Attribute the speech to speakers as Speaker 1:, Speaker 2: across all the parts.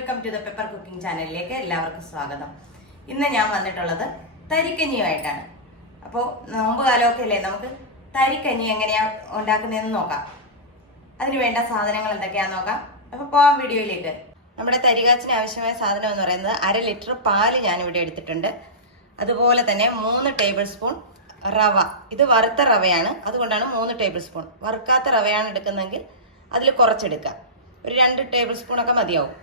Speaker 1: Welcome to the pepper cooking ചാനലിലേക്ക് എല്ലാവർക്കും സ്വാഗതം. ഇന്ന് ഞാൻ വന്നിട്ടുള്ളത് തരിക്കഞ്ഞിയുമായിട്ടാണ്. അപ്പോൾ നോമ്പ് കാലമൊക്കെ അല്ലേ നമുക്ക് തരിക്കഞ്ഞി എങ്ങനെയാണ് ഉണ്ടാക്കുന്നതെന്ന് നോക്കാം. അതിന് വേണ്ട സാധനങ്ങൾ എന്തൊക്കെയാന്ന് നോക്കാം. അപ്പോൾ പോവാം വീഡിയോയിലേക്ക്. നമ്മുടെ തരികാച്ചിന് ആവശ്യമായ സാധനം എന്ന് പറയുന്നത് അര ലിറ്റർ പാൽ ഞാനിവിടെ എടുത്തിട്ടുണ്ട്. അതുപോലെ തന്നെ മൂന്ന് ടേബിൾ സ്പൂൺ റവ. ഇത് വറുത്ത റവയാണ്. അതുകൊണ്ടാണ് മൂന്ന് ടേബിൾ സ്പൂൺ വറുക്കാത്ത റവയാണ് എടുക്കുന്നതെങ്കിൽ അതിൽ കുറച്ചെടുക്കുക. ഒരു രണ്ട് ടേബിൾ സ്പൂണൊക്കെ മതിയാവും.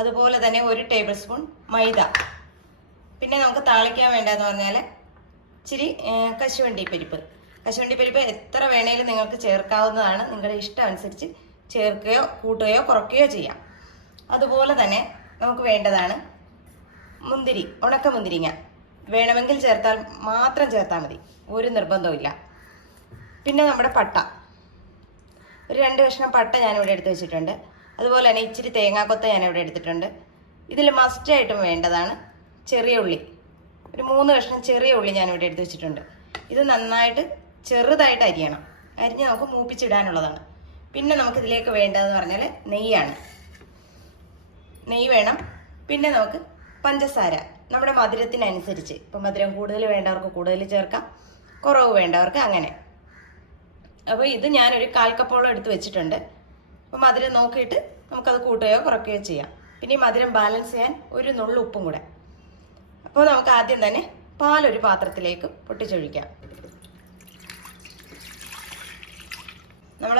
Speaker 1: അതുപോലെ തന്നെ ഒരു ടേബിൾ സ്പൂൺ മൈദ. പിന്നെ നമുക്ക് താളിക്കാൻ വേണ്ടതെന്ന് പറഞ്ഞാൽ ഇച്ചിരി കശുവണ്ടി പരിപ്പ്. കശുവണ്ടി പരിപ്പ് എത്ര വേണേലും നിങ്ങൾക്ക് ചേർക്കാവുന്നതാണ്. നിങ്ങളുടെ ഇഷ്ടം അനുസരിച്ച് ചേർക്കുകയോ കൂട്ടുകയോ കുറയ്ക്കുകയോ ചെയ്യാം. അതുപോലെ തന്നെ നമുക്ക് വേണ്ടതാണ് മുന്തിരി ഉണക്ക മുന്തിരിങ്ങ. വേണമെങ്കിൽ ചേർത്താൽ മാത്രം ചേർത്താൽ മതി. ഒരു നിർബന്ധവും പിന്നെ നമ്മുടെ പട്ട. ഒരു രണ്ട് കഷ്ണം പട്ട ഞാനിവിടെ എടുത്ത് വെച്ചിട്ടുണ്ട്. അതുപോലെ തന്നെ ഇച്ചിരി തേങ്ങാക്കൊത്ത ഞാൻ ഞാനിവിടെ എടുത്തിട്ടുണ്ട്. ഇതിൽ മസ്റ്റായിട്ടും വേണ്ടതാണ് ചെറിയ ഉള്ളി. ഒരു മൂന്ന് കഷ്ണം ചെറിയ ഉള്ളി ഞാൻ ഇവിടെ എടുത്ത് വെച്ചിട്ടുണ്ട്. ഇത് നന്നായിട്ട് ചെറുതായിട്ട് അരിയണം. അരിഞ്ഞ് നമുക്ക് മൂപ്പിച്ചിടാനുള്ളതാണ്. പിന്നെ നമുക്ക് ഇതിലേക്ക് വേണ്ടതെന്ന് പറഞ്ഞാൽ നെയ്യാണ്. നെയ്യ് വേണം. പിന്നെ നമുക്ക് പഞ്ചസാര. നമ്മുടെ മധുരത്തിനനുസരിച്ച്. ഇപ്പം മധുരം കൂടുതൽ വേണ്ടവർക്ക് കൂടുതൽ ചേർക്കാം. കുറവ് വേണ്ടവർക്ക് അങ്ങനെ. അപ്പോൾ ഇത് ഞാനൊരു കാൽ കപ്പോളം എടുത്ത് വെച്ചിട്ടുണ്ട്. അപ്പോൾ മധുരം നോക്കിയിട്ട് നമുക്കത് കൂട്ടുകയോ കുറയ്ക്കുകയോ ചെയ്യാം. പിന്നെ ഈ മധുരം ബാലൻസ് ചെയ്യാൻ ഒരു നുള്ളു ഉപ്പും കൂടെ. അപ്പോൾ നമുക്ക് ആദ്യം തന്നെ പാലൊരു പാത്രത്തിലേക്ക് പൊട്ടിച്ചൊഴിക്കാം. നമ്മൾ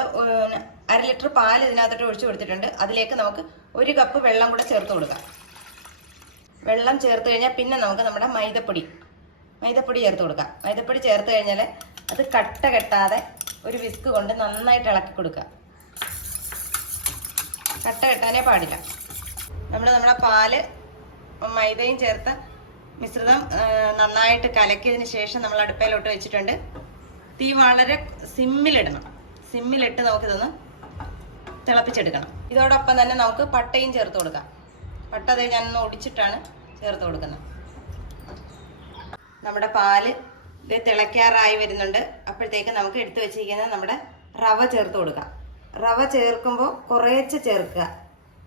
Speaker 1: അര ലിറ്റർ പാൽ ഇതിനകത്തോട്ട് ഒഴിച്ചു കൊടുത്തിട്ടുണ്ട്. അതിലേക്ക് നമുക്ക് ഒരു കപ്പ് വെള്ളം കൂടെ ചേർത്ത് കൊടുക്കാം. വെള്ളം ചേർത്ത് കഴിഞ്ഞാൽ പിന്നെ നമുക്ക് നമ്മുടെ മൈദപ്പൊടി മൈദപ്പൊടി ചേർത്ത് കൊടുക്കാം. മൈദപ്പൊടി ചേർത്ത് കഴിഞ്ഞാൽ അത് കട്ട കെട്ടാതെ ഒരു വിസ്ക് കൊണ്ട് നന്നായിട്ട് ഇളക്കി കൊടുക്കുക. കട്ട കെട്ടാനേ പാടില്ല. നമ്മൾ നമ്മുടെ പാൽ മൈദയും ചേർത്ത് മിശ്രിതം നന്നായിട്ട് കലക്കിയതിന് ശേഷം നമ്മൾ അടുപ്പയിലോട്ട് വെച്ചിട്ടുണ്ട്. തീ വളരെ സിമ്മിലിടണം. സിമ്മിലിട്ട് നമുക്കിതൊന്ന് തിളപ്പിച്ചെടുക്കണം. ഇതോടൊപ്പം തന്നെ നമുക്ക് പട്ടയും ചേർത്ത് കൊടുക്കാം. പട്ട അതേ ഒന്ന് ഒടിച്ചിട്ടാണ് ചേർത്ത് കൊടുക്കുന്നത്. നമ്മുടെ പാൽ ഇത് തിളയ്ക്കാറായി വരുന്നുണ്ട്. അപ്പോഴത്തേക്ക് നമുക്ക് എടുത്തു വെച്ചിരിക്കുന്ന നമ്മുടെ റവ ചേർത്ത് കൊടുക്കാം. റവ ചേർക്കുമ്പോൾ കുറേശ്ശെ ചേർക്കുക.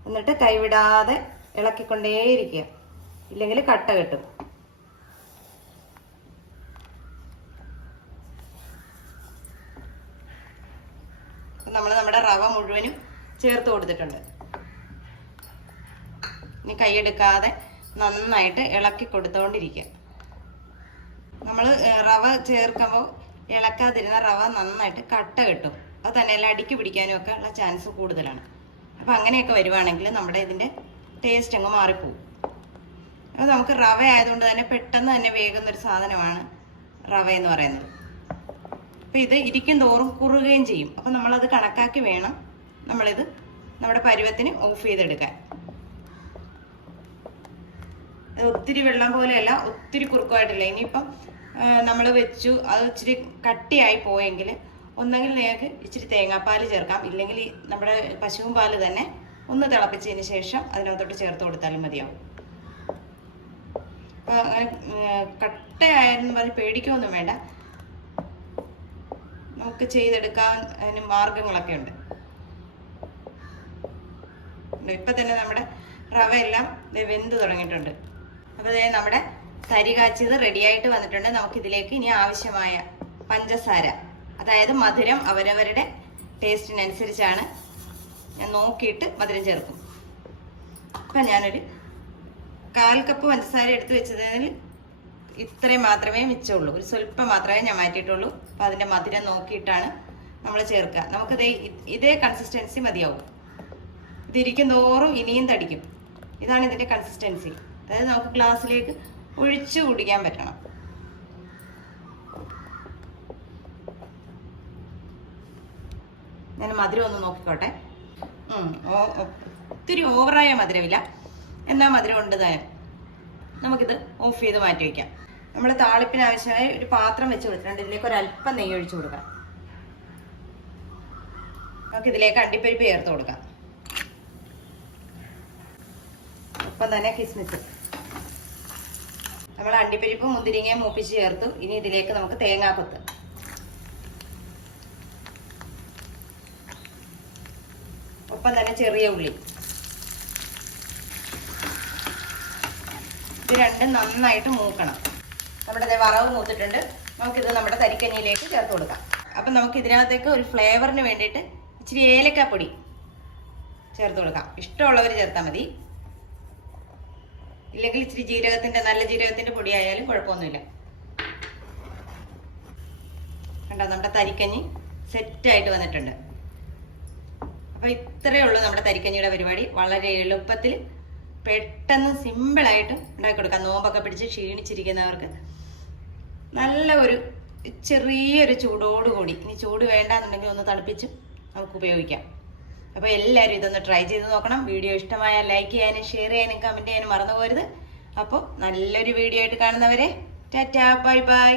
Speaker 1: എന്നിട്ട് കൈവിടാതെ ഇളക്കിക്കൊണ്ടേയിരിക്കുക. ഇല്ലെങ്കിൽ കട്ട കിട്ടും. നമ്മൾ നമ്മുടെ റവ മുഴുവനും ചേർത്ത് കൊടുത്തിട്ടുണ്ട്. ഇനി കൈയെടുക്കാതെ നന്നായിട്ട് ഇളക്കി കൊടുത്തുകൊണ്ടിരിക്കുക നമ്മൾ റവ ചേർക്കുമ്പോൾ ഇളക്കാതിരുന്ന റവ നന്നായിട്ട് കട്ട കെട്ടും. അത് തന്നെ അല്ല അടിക്ക് പിടിക്കാനും ഒക്കെ ഉള്ള ചാൻസ് കൂടുതലാണ്. അപ്പോൾ അങ്ങനെയൊക്കെ വരുവാണെങ്കിൽ നമ്മുടെ ഇതിന്റെ ടേസ്റ്റ് അങ്ങ് മാറിപ്പോവും. അപ്പോൾ നമുക്ക് റവ ആയതുകൊണ്ട് തന്നെ പെട്ടെന്ന് തന്നെ വേകുന്ന ഒരു സാധനമാണ് റവ എന്ന് പറയുന്നത്. അപ്പോൾ ഇത് ഇരിക്കും തോറും കുറുകയും ചെയ്യും. അപ്പോൾ നമ്മളത് കണക്കാക്കി വേണം നമ്മളിത് നമ്മുടെ പരുവത്തിന് ഓഫ് ചെയ്തെടുക്കാൻ. ഒത്തിരി വെള്ളം പോലെയല്ല ഒത്തിരി കുറുക്കുമായിട്ടില്ല. ഇനിയിപ്പം നമ്മൾ വെച്ചു അത് ഇച്ചിരി കട്ടിയായി പോയെങ്കിൽ ഒന്നെങ്കിൽ നിങ്ങൾക്ക് ഇച്ചിരി തേങ്ങാപ്പാൽ ചേർക്കാം. ഇല്ലെങ്കിൽ നമ്മുടെ പശുവും പാൽ തന്നെ ഒന്ന് തിളപ്പിച്ചതിന് ശേഷം അതിനകത്തോട്ട് ചേർത്ത് കൊടുത്താലും മതിയാവും. അപ്പോൾ അങ്ങനെ കട്ടയായിരുന്നു പറഞ്ഞ് പേടിക്കൊന്നും വേണ്ട. നമുക്ക് ചെയ്തെടുക്കാൻ അതിന് മാർഗങ്ങളൊക്കെ ഉണ്ട്. ഇപ്പം തന്നെ നമ്മുടെ റവ എല്ലാം വെന്ത് തുടങ്ങിയിട്ടുണ്ട്. അപ്പോൾ അതായത് നമ്മുടെ തരി കാച്ചിയത് റെഡിയായിട്ട് വന്നിട്ടുണ്ട്. നമുക്കിതിലേക്ക് ഇനി ആവശ്യമായ പഞ്ചസാര അതായത് മധുരം അവരവരുടെ ടേസ്റ്റിനനുസരിച്ചാണ്. ഞാൻ നോക്കിയിട്ട് മധുരം ചേർക്കും. അപ്പം ഞാനൊരു കാൽ കപ്പ് പഞ്ചസാര എടുത്ത് വെച്ചതിൽ ഇത്രയും മാത്രമേ മിച്ചമുള്ളൂ. ഒരു സ്വല്പം മാത്രമേ ഞാൻ മാറ്റിയിട്ടുള്ളൂ. അപ്പം അതിന്റെ മധുരം നോക്കിയിട്ടാണ് നമ്മൾ ചേർക്കുക. നമുക്ക് നമുക്കിത് ഇതേ കൺസിസ്റ്റൻസി മതിയാവും. ഇതിരിക്കും തോറും ഇനിയും തടിക്കും. ഇതാണ് ഇതിന്റെ കൺസിസ്റ്റൻസി അതായത് നമുക്ക് ഗ്ലാസ്സിലേക്ക് ഒഴിച്ചു കുടിക്കാൻ പറ്റണം. ഞാൻ മധുരം ഒന്ന് നോക്കിക്കോട്ടെ. ഒത്തിരി ഓവറായ മധുരമില്ല. എന്നാൽ മധുരം ഉണ്ട് താനും നമുക്കിത് ഓഫ് ചെയ്ത് മാറ്റി വയ്ക്കാം നമ്മൾ താളിപ്പിന് ആവശ്യമായ ഒരു പാത്രം വെച്ച് കൊടുത്തിട്ടുണ്ട്. ഇതിലേക്ക് ഒരു അല്പം നെയ്യ് ഒഴിച്ചു കൊടുക്കാം. നമുക്ക് ഇതിലേക്ക് അണ്ടിപ്പരിപ്പ് ചേർത്ത് കൊടുക്കാം. ഒപ്പം തന്നെ കിസ്മിസ്. നമ്മൾ അണ്ടിപ്പരിപ്പും മുന്തിരിങ്ങയും മൂപ്പിച്ച് ചേർത്തു. ഇനി ഇതിലേക്ക് നമുക്ക് തേങ്ങാക്കൊത്ത്. ഒപ്പം തന്നെ ചെറിയ ഉള്ളി. ഇത് രണ്ടും നന്നായിട്ട് മൂക്കണം. നമ്മുടെ വറവ് മൂത്തിട്ടുണ്ട്. നമുക്കിത് നമ്മുടെ തരിക്കഞ്ഞിയിലേക്ക് ചേർത്ത് കൊടുക്കാം. അപ്പം നമുക്ക് ഇതിനകത്തേക്ക് ഒരു ഫ്ലേവറിന് വേണ്ടിയിട്ട് ഇച്ചിരി ഏലക്കാപ്പൊടി ചേർത്ത് കൊടുക്കാം. ഇഷ്ടമുള്ളവർ ചേർത്താൽ മതി. ഇല്ലെങ്കിൽ ഇച്ചിരി ജീരകത്തിന്റെ നല്ല ജീരകത്തിന്റെ പൊടി ആയാലും കുഴപ്പമൊന്നുമില്ല. കണ്ടോ? നമ്മുടെ തരിക്കഞ്ഞി സെറ്റായിട്ട് വന്നിട്ടുണ്ട്. അപ്പോൾ ഇത്രയേ ഉള്ളൂ നമ്മുടെ തരിക്കഞ്ഞിയുടെ പരിപാടി. വളരെ എളുപ്പത്തിൽ പെട്ടെന്ന് സിമ്പിളായിട്ട് ഉണ്ടാക്കി കൊടുക്കാം. നോമ്പൊക്കെ പിടിച്ച് ക്ഷീണിച്ചിരിക്കുന്നവർക്ക് നല്ല ഒരു ചെറിയൊരു ചൂടോടുകൂടി. ഇനി ചൂട് വേണ്ടാന്നുണ്ടെങ്കിൽ ഒന്ന് തണുപ്പിച്ച് നമുക്ക് ഉപയോഗിക്കാം. അപ്പോൾ എല്ലാവരും ഇതൊന്ന് ട്രൈ ചെയ്ത് നോക്കണം. വീഡിയോ ഇഷ്ടമായാൽ ലൈക്ക് ചെയ്യാനും ഷെയർ ചെയ്യാനും കമന്റ് ചെയ്യാനും മറന്നു പോരുത് അപ്പോൾ നല്ലൊരു വീഡിയോ ആയിട്ട് കാണുന്നവരെ ടാറ്റാ ബൈ ബൈ